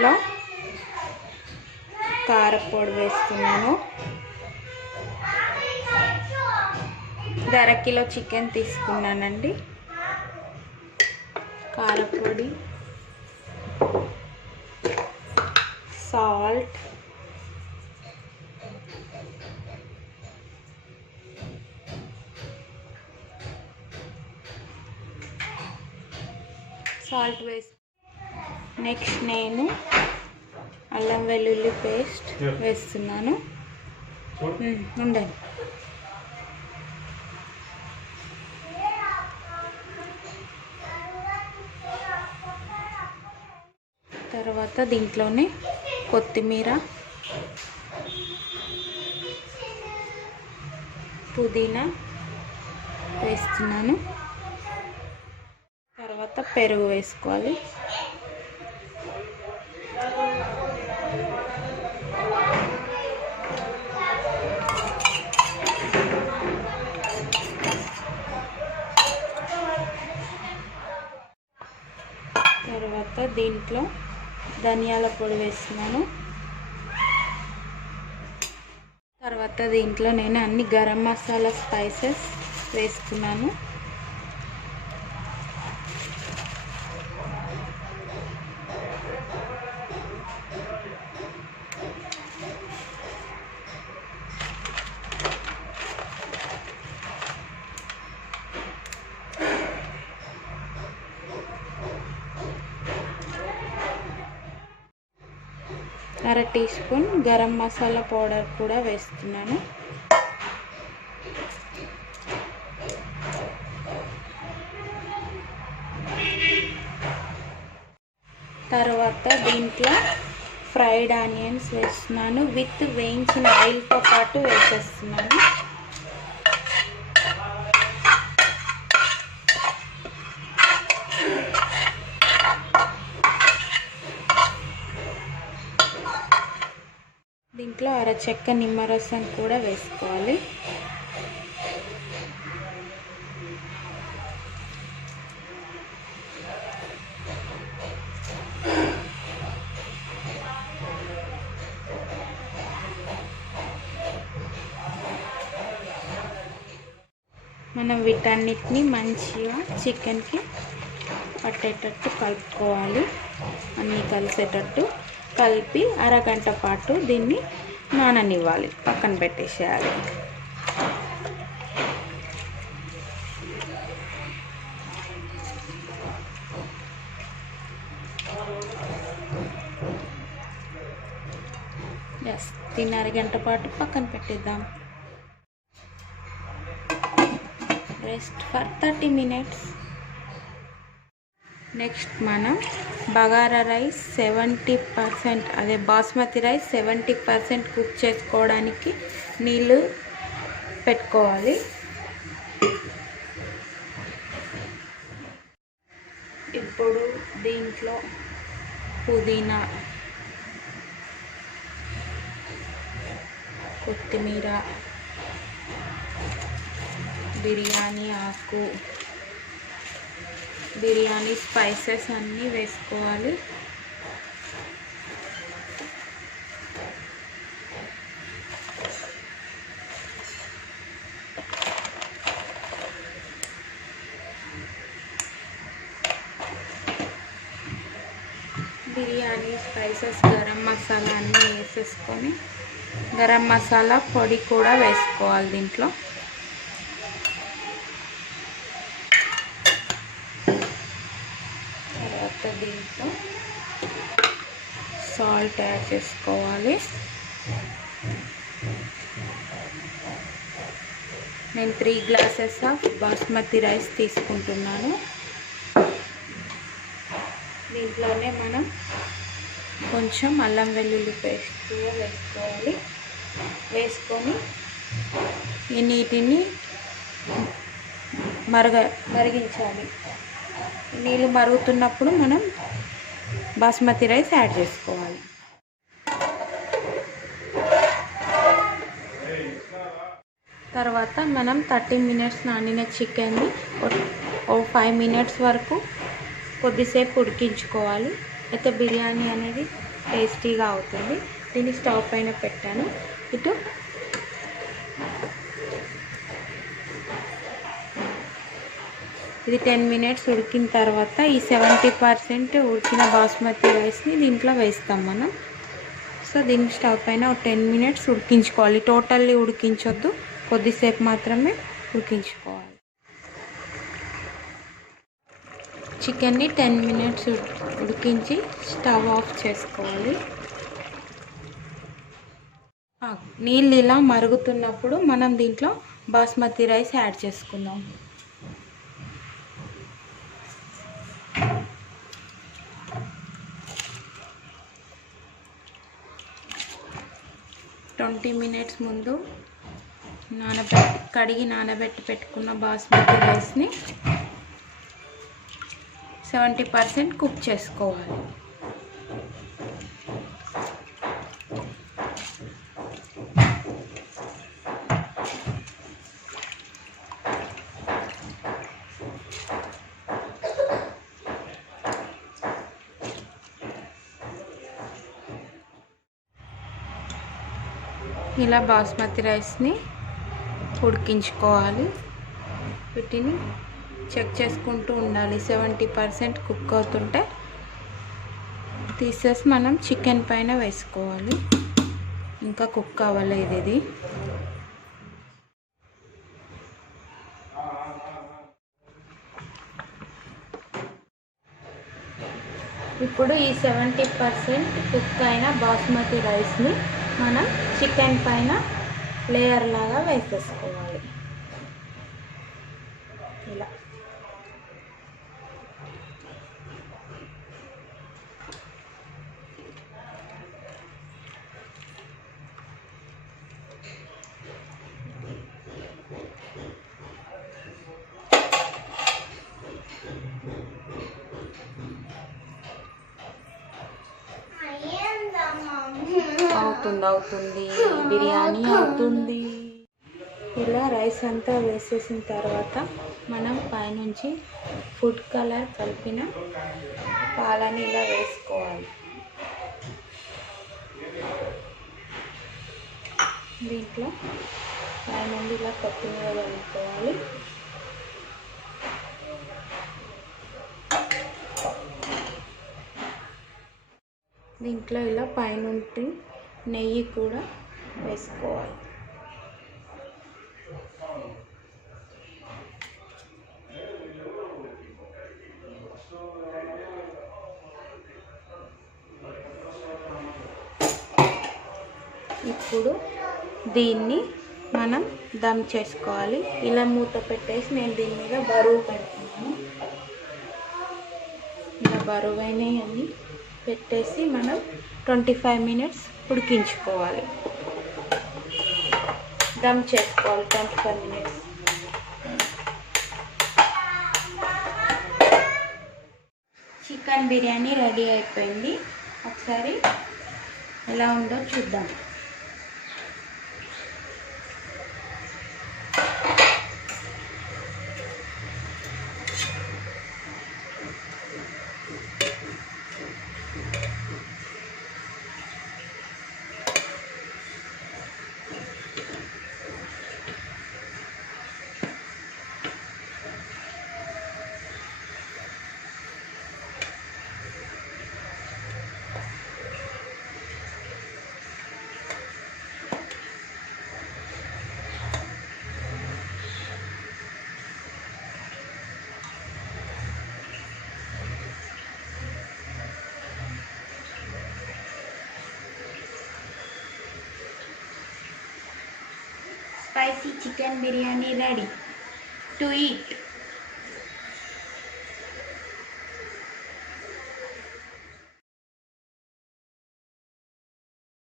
ఇలా కారపొడి వేస్తున్నాను. 1/2 కిలో చికెన్ తీసుకున్నానండి. కారపొడి, సాల్ట్, వేసి నెక్స్ట్ నేను అల్లం వెల్లుల్లి పేస్ట్ వేస్తున్నాను. ఉండండి. తర్వాత దీంట్లోనే కొత్తిమీర, పుదీనా వేస్తున్నాను. తర్వాత పెరుగు వేసుకోవాలి. తర్వాత దీంట్లో ధనియాల పొడి వేస్తున్నాను. తర్వాత దీంట్లో నేను అన్ని గరం మసాలా స్పైసెస్ వేస్తున్నాను. అర teaspoon garam masala powder కూడా వేస్తున్నాను. తర్వాత దీంట్లో ఫ్రైడ్ ఆనియన్స్ వేస్తున్నాను. విత్ వేయించిన ఆయిల్తో పాటు వేసేస్తున్నాను. దీంట్లో అరచెక్క నిమ్మరసం కూడా వేసుకోవాలి. మనం వీటన్నిటిని మంచిగా చికెన్కి పట్టేటట్టు కలుపుకోవాలి. అన్నీ కలిసేటట్టు కలిపి అరగంట పాటు దీన్ని నాననివ్వాలి. పక్కన పెట్టేసేయాలి. దీన్ని అరగంట పాటు పక్కన పెట్టేద్దాం. Rest for 30 minutes. నెక్స్ట్ మనం బగారా రైస్ 70%, అదే బాస్మతి రైస్ 70% కుక్ చేసుకోవడానికి నీళ్ళు పెట్టుకోవాలి. ఇప్పుడు దీంట్లో పుదీనా, కొత్తిమీర, బిర్యానీ ఆకు, బిర్యానీ స్పైసెస్ అన్నీ వేసుకోవాలి. బిర్యానీ స్పైసెస్, గరం మసాలా అన్నీ వేసేసుకొని గరం మసాలా పొడి కూడా వేసుకోవాలి. దీంట్లో తర్వాత దీంట్లో సాల్ట్ యాడ్ చేసుకోవాలి. నేను 3 glasses ఆఫ్ బాస్మతి రైస్ తీసుకుంటున్నాను. దీంట్లోనే మనం కొంచెం అల్లం వెల్లుల్లి పేస్ట్ కూడా వేసుకోవాలి. వేసుకొని ఈ నీటిని మరిగించాలి. నీళ్ళు మరుగుతున్నప్పుడు మనం బాస్మతి రైస్ యాడ్ చేసుకోవాలి. తర్వాత మనం 30 minutes నానిన చికెన్ని 5 minutes వరకు కొద్దిసేపు ఉడికించుకోవాలి. అయితే బిర్యానీ అనేది టేస్టీగా అవుతుంది. దీన్ని స్టవ్ పైన పెట్టాను. ఇటు ఇది 10 మినిట్స్ ఉడికిన తర్వాత ఈ 70% ఉడికిన బాస్మతి రైస్ని దీంట్లో వేస్తాం మనం. సో దీన్ని స్టవ్ పైన ఒక 10 మినిట్స్ ఉడికించుకోవాలి. టోటల్లీ ఉడికించొద్దు, కొద్దిసేపు మాత్రమే ఉడికించుకోవాలి. చికెన్ని 10 మినిట్స్ ఉడికించి స్టవ్ ఆఫ్ చేసుకోవాలి. నీళ్ళు ఇలా మరుగుతున్నప్పుడు మనం దీంట్లో బాస్మతి రైస్ యాడ్ చేసుకుందాం. ట్వంటీ మినిట్స్ ముందు కడిగి నానబెట్టి పెట్టుకున్న బాస్మతి రైస్ని 70% కుక్ చేసుకోవాలి. ఇలా బాస్మతి రైస్ని ఉడికించుకోవాలి. వీటిని చెక్ చేసుకుంటూ ఉండాలి. 70% కుక్ అవుతుంటే తీసేసి మనం చికెన్ పైన వేసుకోవాలి. ఇంకా కుక్ అవ్వలేదు ఇది. ఇప్పుడు ఈ 70% కుక్ అయిన బాస్మతి రైస్ని మనం చికెన్ పైన లేయర్ లాగా వేసేసుకోవాలి. ఇలా అవుతుంది బిర్యానీ అవుతుంది. ఇలా రైస్ అంతా వేసేసిన తర్వాత మనం పైనుంచి ఫుడ్ కలర్ కలిపిన పాలని ఇలా వేసుకోవాలి. దీంట్లో పైనుండి ఇలా కొత్తిమీర కలుపుకోవాలి. దీంట్లో ఇలా పైనుండి నెయ్యి కూడా వేసుకోవాలి. ఇప్పుడు దీన్ని మనం దమ్ చేసుకోవాలి. ఇలా మూత పెట్టేసి నేను దీని మీద బరువు పెడుతున్నాను. ఇలా బరువైనవి పెట్టేసి మనం 25 మినిట్స్ ఉడికించుకోవాలి. దమ్ చేసుకోవాలి 25 మినిట్స్. చికెన్ బిర్యానీ రెడీ అయిపోయింది. ఒకసారి ఎలా ఉందో చూద్దాం. Spicy chicken biryani ready to eat.